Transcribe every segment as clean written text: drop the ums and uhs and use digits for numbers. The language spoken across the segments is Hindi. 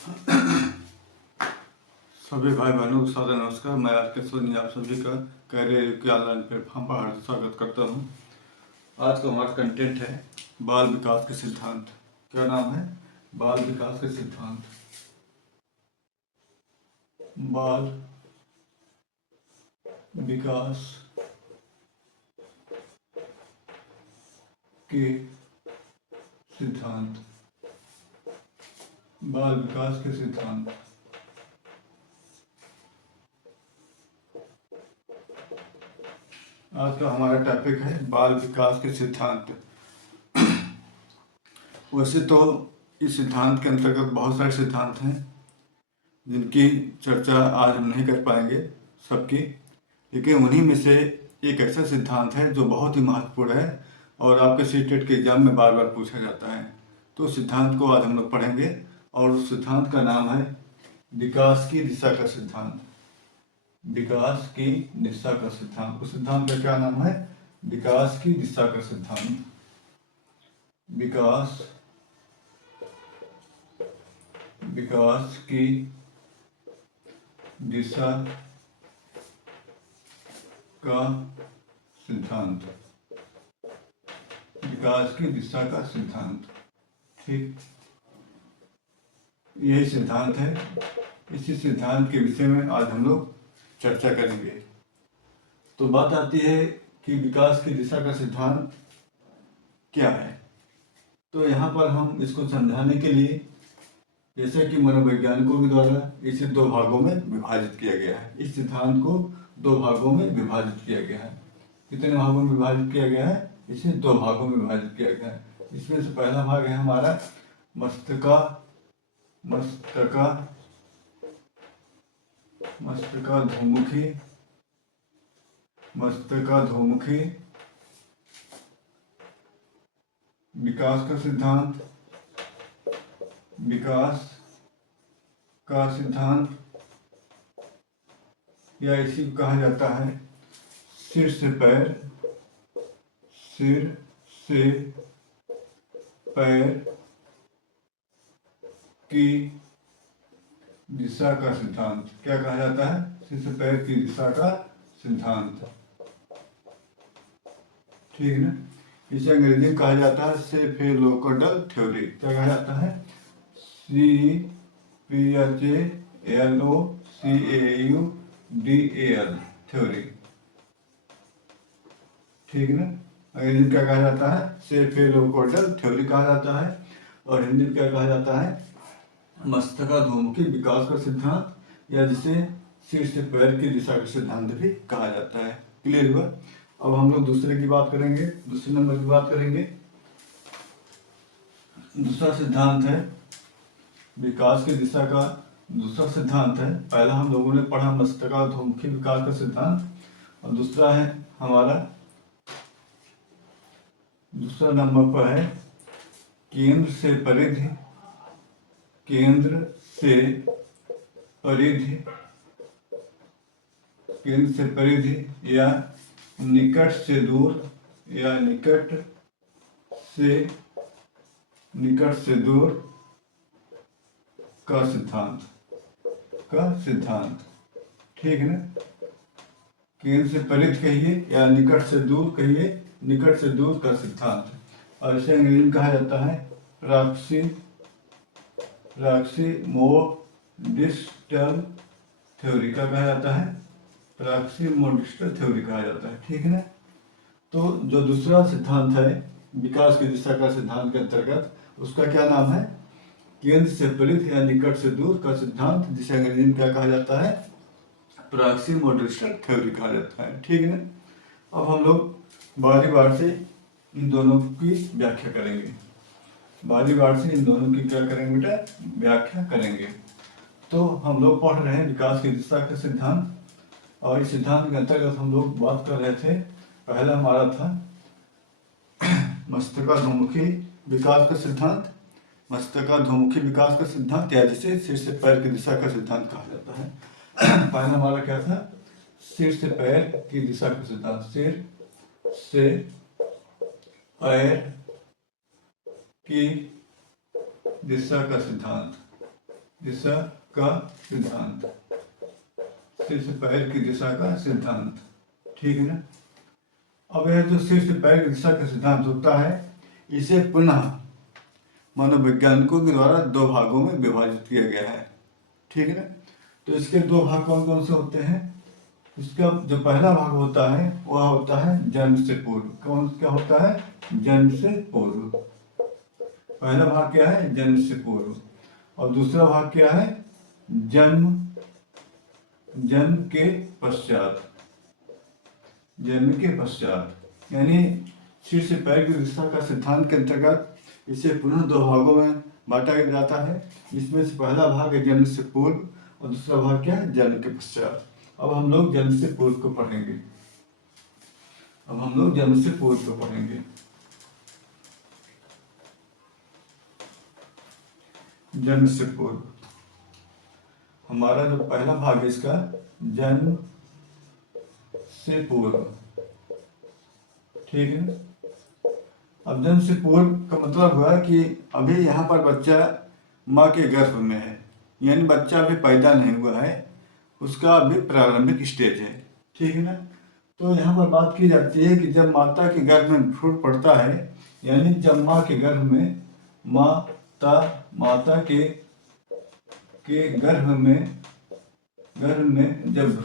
सभी भाई बहनों को सादर नमस्कार। मैं आज के सोनी आप सभी का कैरियर के ऑनलाइन प्लेटफॉर्म पर हार्दिक स्वागत करता हूं। आज का हमारा कंटेंट है बाल विकास के सिद्धांत। क्या नाम है? बाल विकास के सिद्धांत। बाल विकास के सिद्धांत। बाल विकास के सिद्धांत। आज का हमारा टॉपिक है बाल विकास के सिद्धांत। वैसे तो इस सिद्धांत के अंतर्गत बहुत सारे सिद्धांत हैं जिनकी चर्चा आज हम नहीं कर पाएंगे सबकी, लेकिन उन्हीं में से एक ऐसा सिद्धांत है जो बहुत ही महत्वपूर्ण है और आपके सीटेट के एग्जाम में बार बार पूछा जाता है। तो उस सिद्धांत को आज हम लोग पढ़ेंगे और उस सिद्धांत का नाम है विकास की दिशा का सिद्धांत। विकास की दिशा का सिद्धांत। उस सिद्धांत का क्या नाम है? विकास की दिशा का सिद्धांत। विकास की दिशा का सिद्धांत। विकास की दिशा का सिद्धांत। ठीक, यही सिद्धांत है। इसी सिद्धांत के विषय में आज हम लोग चर्चा करेंगे। तो बात आती है कि विकास की दिशा का सिद्धांत क्या है। तो यहाँ पर हम इसको समझाने के लिए, जैसे कि मनोवैज्ञानिकों के द्वारा इसे दो भागों में विभाजित किया गया है। इस सिद्धांत को दो भागों में विभाजित किया गया है। कितने भागों में विभाजित किया गया है? इसे दो भागों में विभाजित किया गया है। इसमें से पहला भाग है हमारा मस्तकाधोमुखी विकास का सिद्धांत। विकास का सिद्धांत, या इसी को कहा जाता है सिर से पैर की दिशा का सिद्धांत। क्या कहा जाता है? सिर से पैर की दिशा का सिद्धांत। ठीक है ना? इसे अंग्रेजी में कहा जाता है सेफेलोकोडल थ्योरी। क्या कहा जाता है? CPHALOCAUDAL theory. ठीक है ना? अंग्रेजी में क्या कहा जाता है? सेफेलोकोडल थ्योरी कहा जाता है। और हिंदी में क्या कहा जाता है? मस्तकाधोमुखी विकास का सिद्धांत, या जिसे सिर से पैर की दिशा का सिद्धांत भी कहा जाता है। क्लियर हुआ? अब हम लोग दूसरे की बात करेंगे, दूसरे नंबर की बात करेंगे। दूसरा सिद्धांत है विकास की दिशा का। दूसरा सिद्धांत है, पहला हम लोगों ने पढ़ा मस्तकाधोमुखी विकास का सिद्धांत, और दूसरा है हमारा, दूसरा नंबर पर है केंद्र से परिधि या निकट से दूर का सिद्धांत। ठीक है ना? केंद्र से परिधि कहिए या निकट से दूर कहिए, निकट से दूर का सिद्धांत। और इसे अंग्रेजी में कहा जाता है प्रॉक्सिमोडिस्टल थ्योरी। का कहा जाता है? प्रॉक्सिमोडिस्टल थ्योरी कहा जाता है। ठीक है ना? तो जो दूसरा सिद्धांत है विकास की दिशा का सिद्धांत के अंतर्गत, उसका क्या नाम है? केंद्र से परिधि या निकट से दूर का सिद्धांत, जिसे अंग्रेजी में क्या कहा जाता है? प्रॉक्सिमोडिस्टल थ्योरी कहा जाता है। ठीक है ना? अब हम लोग बारी बार से इन दोनों की व्याख्या करेंगे। क्या करेंगे बेटा? व्याख्या करेंगे। तो हम लोग पढ़ रहे हैं विकास की दिशा का सिद्धांत, और इस सिद्धांत के अंतर्गत हम लोग बात कर रहे थे, पहला हमारा था मस्तकाधोमुखी विकास का सिद्धांत। मस्तकाधोमुखी विकास का सिद्धांत, या जिसे सिर से पैर की दिशा का सिद्धांत कहा जाता है। पहला हमारा क्या था? सिर से पैर की दिशा का सिद्धांत। सिर से पैर की दिशा का सिद्धांत। दिशा का सिद्धांत, सिर से पैर की दिशा का सिद्धांत, ठीक है ना। अब यह जो सिर से पैर की दिशा का सिद्धांत होता है, इसे पुनः मनोवैज्ञानिकों के द्वारा दो भागों में विभाजित किया गया है, ठीक है ना। तो इसके दो भाग कौन कौन से होते हैं? इसका जो पहला भाग होता है वह होता है जन्म से पूर्व। कौन क्या होता है? जन्म से पूर्व। पहला भाग क्या है? जन्म से पूर्व। और दूसरा भाग क्या है? जन्म के पश्चात। जन्म के पश्चात यानी सिर से पैर की दिशा का सिद्धांत के अंतर्गत इसे पुनः दो भागों में बांटा जाता है, जिसमें से पहला भाग है जन्म से पूर्व और दूसरा भाग क्या है? जन्म के पश्चात। अब हम लोग जन्म से पूर्व को पढ़ेंगे। जन्म से पूर्व हमारा जो पहला भाग है इसका, जन्म से पूर्व, ठीक है। अब जन्म से पूर्व का मतलब हुआ कि अभी यहाँ पर बच्चा माँ के गर्भ में है, यानी बच्चा अभी पैदा नहीं हुआ है, उसका अभी प्रारंभिक स्टेज है, ठीक है ना। तो यहाँ पर बात की जाती है कि जब माता के गर्भ में भ्रूण पड़ता है, यानी जब माँ के गर्भ में माता के गर्भ में जब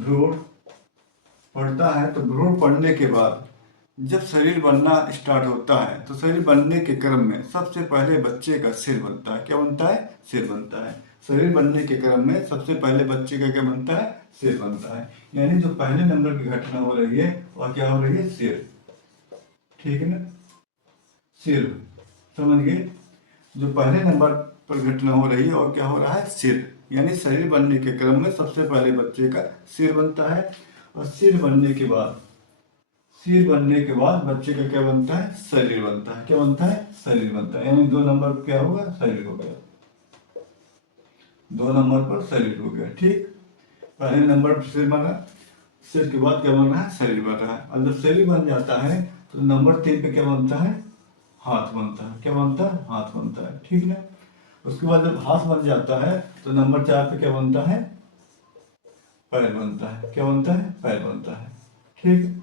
भ्रूण पड़ता है, तो भ्रूण पड़ने के बाद जब शरीर बनना स्टार्ट होता है, तो शरीर बनने के क्रम में सबसे पहले बच्चे का सिर बनता है। क्या बनता है? सिर बनता है। शरीर बनने के क्रम में सबसे पहले बच्चे का क्या बनता है? सिर बनता है। यानी जो पहले नंबर की घटना हो रही है वह क्या हो रही है? सिर, ठीक है ना। सिर, समझ गए? जो पहले नंबर पर घटना हो रही है और क्या हो रहा है? सिर, यानी शरीर बनने के क्रम में सबसे पहले बच्चे का सिर बनता है। और सिर बनने के बाद बच्चे का क्या बनता है? शरीर बनता है। क्या बनता है? शरीर बनता है। यानी दो नंबर पर क्या होगा? शरीर हो गया। दो नंबर पर शरीर हो गया, ठीक। पहले नंबर पर सिर बना, सिर के बाद क्या बन रहा है? शरीर बन रहा है। और जब शरीर बन जाता है तो नंबर 3 पे क्या बनता है? हाथ बनता है। क्या बनता है? हाथ बनता है, ठीक ना। उसके बाद जब हाथ बन जाता है तो नंबर 4 पे क्या बनता है? पैर बनता है। क्या बनता है? पैर बनता है, ठीक।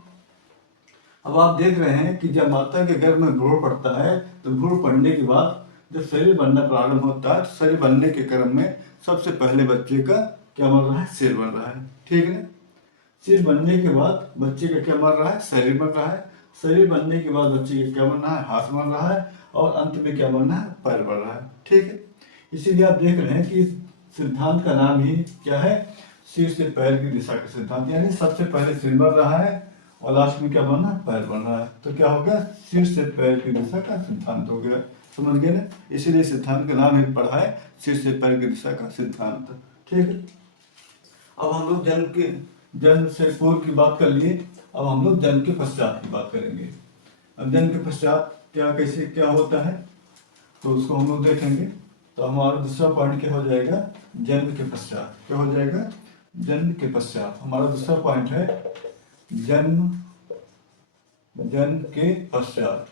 अब आप देख रहे हैं कि जब माता के गर्भ में भ्रूण पड़ता है, तो भ्रूण पड़ने के बाद जब शरीर बनना प्रारंभ होता है, तो शरीर बनने के क्रम में सबसे पहले बच्चे का क्या बन रहा है? सिर बन रहा है, ठीक है। सिर बनने के बाद बच्चे का क्या बन रहा है? शरीर बन रहा है। शरीर बनने के बाद बच्चे का क्या बन रहा है? हाथ बन रहा है। और अंत में क्या बन रहा है? पैर बन रहा है, ठीक है। इसीलिए आप देख रहे हैं कि सिद्धांत का नाम ही क्या है? सिर से पैर की दिशा का सिद्धांत। यानी सबसे पहले सिर बन रहा है और लास्ट में क्या बन रहा है? पैर बन रहा है। तो क्या हो गया? सिर से पैर की दिशा का सिद्धांत हो गया। समझ गए ना? इसीलिए सिद्धांत का नाम ही पढ़ा है सिर से पैर की दिशा का सिद्धांत, ठीक है। अब हम लोग जन्म से पूर्व की बात कर लिए, अब हम लोग जन्म के पश्चात की बात करेंगे। अब जन्म के पश्चात कैसे क्या होता है, तो उसको हम लोग देखेंगे। तो हमारा दूसरा पॉइंट क्या हो जाएगा? जन्म के पश्चात। क्या हो जाएगा? जन्म के पश्चात। हमारा दूसरा पॉइंट है जन्म के पश्चात,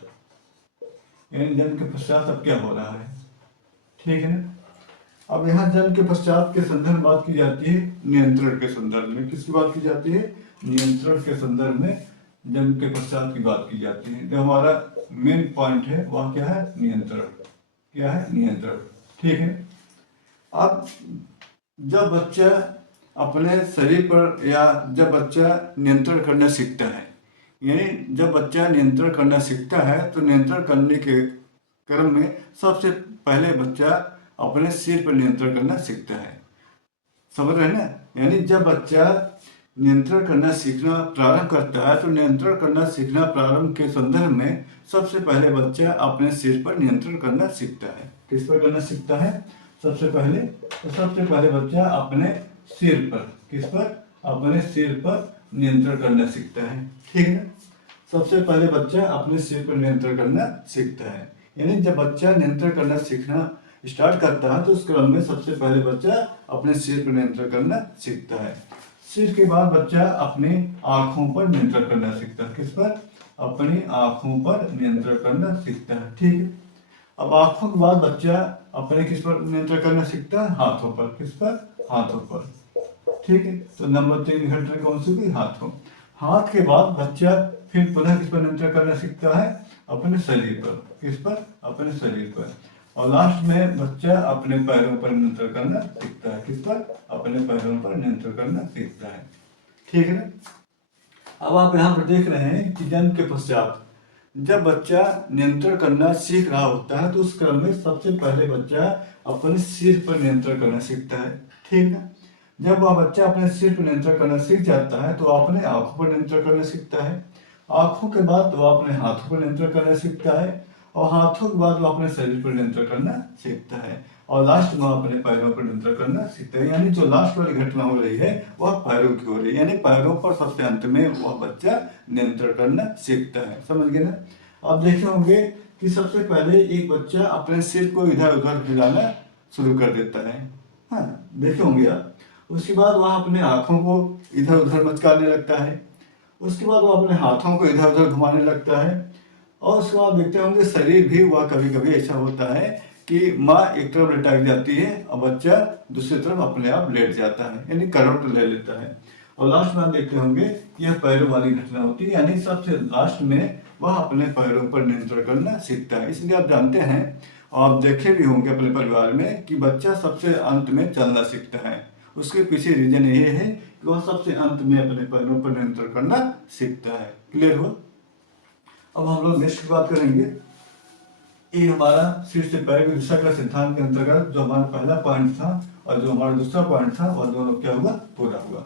यानी जन्म के पश्चात अब क्या हो रहा है, ठीक है ना। अब यहाँ जन्म के पश्चात के संदर्भ में बात की जाती है नियंत्रण के संदर्भ में। किसकी बात की जाती है? नियंत्रण के संदर्भ में जन्म के पश्चात की बात की जाती है। जो हमारा मेन पॉइंट है वह क्या है? नियंत्रण। क्या है? नियंत्रण, ठीक है। अब जब बच्चा अपने शरीर पर या जब बच्चा नियंत्रण करना सीखता है, यानी जब बच्चा नियंत्रण करना सीखता है, तो नियंत्रण करने के क्रम में सबसे पहले बच्चा अपने सिर पर नियंत्रण करना सीखता है। समझ रहे हैं ना? यानी जब बच्चा नियंत्रण करना सीखना प्रारंभ करता है, तो नियंत्रण करना सीखना प्रारंभ के संदर्भ में सबसे पहले बच्चा अपने सिर पर नियंत्रण करना सीखता है। किस पर करना सीखता है? सबसे पहले बच्चा अपने सिर पर, किस पर? अपने सिर पर नियंत्रण करना सीखता है, ठीक है। सबसे पहले बच्चा अपने सिर पर नियंत्रण करना सीखता है। यानी जब बच्चा नियंत्रण करना सीखना स्टार्ट करता है, तो उस क्रम में सबसे पहले बच्चा अपने सिर पर नियंत्रण करना सीखता है। सिर के बाद बच्चा अपनी आंखों पर नियंत्रण करना सीखता है। किस पर? अपनी आंखों पर नियंत्रण करना सीखता है, ठीक है। अब आंखों के बाद बच्चा अपने किस पर नियंत्रण करना सीखता है? हाथों पर। किस पर? हाथों पर। ठीक है, तो नंबर 3 घटना कौन सी हुई? हाथों। हाथ के बाद बच्चा फिर पुनः किस पर नियंत्रण करना सीखता है? अपने शरीर पर। किस पर? अपने शरीर पर। और लास्ट में बच्चा अपने पैरों पर नियंत्रण करना सीखता है। किस पर? अपने पैरों पर नियंत्रण करना सीखता है। ठीक है ना। अब आप यहाँ पर देख रहे हैं कि जन्म के पश्चात जब बच्चा नियंत्रण करना सीख रहा होता है तो उस क्रम में सबसे पहले बच्चा अपने सिर पर नियंत्रण करना सीखता है। ठीक ना। जब वह बच्चा अपने सिर पर नियंत्रण करना सीख जाता है तो अपने आंखों पर नियंत्रण करना सीखता है। आंखों के बाद वह अपने हाथों पर नियंत्रण करना सीखता है और हाथों के बाद वह अपने शरीर पर नियंत्रण करना सीखता है और लास्ट में अपने पैरों पर नियंत्रण करना सीखता है। यानी जो लास्ट वाली घटना हो रही है वह पैरों की हो रही है, यानी पैरों पर सबसे अंत में वह बच्चा नियंत्रण करना सीखता है। समझ गए ना। आप देखे होंगे कि सबसे पहले एक बच्चा अपने सिर को इधर उधर हिलाना शुरू कर देता है। हाँ, देखे होंगे आप। उसके बाद वह अपने आंखों को इधर उधर मचकाने लगता है। उसके बाद वह अपने हाथों को इधर उधर घुमाने लगता है और उसके बाद देखते होंगे शरीर भी वह कभी कभी ऐसा होता है कि माँ एक तरफ लटक जाती है और बच्चा दूसरी तरफ अपने आप लेट जाता है, यानी करवट ले लेता है। और लास्ट में आप देखते होंगे कि यह पैरों वाली घटना होती है, यानी सबसे लास्ट में वह अपने पैरों पर नियंत्रण करना सीखता है। इसलिए आप जानते हैं और आप देखे भी होंगे अपने परिवार में कि बच्चा सबसे अंत में चलना सीखता है। उसके पीछे रीजन ये है कि वह सबसे अंत में अपने पैरों पर नियंत्रण करना सीखता है। क्लियर हुआ। अब हम लोग नेक्स्ट की बात करेंगे। ये हमारा सिर से पैर की दिशा का सिद्धांत के अंतर्गत जो हमारा पहला पॉइंट था और जो हमारा दूसरा पॉइंट था और दोनों क्या हुआ? पूरा हुआ।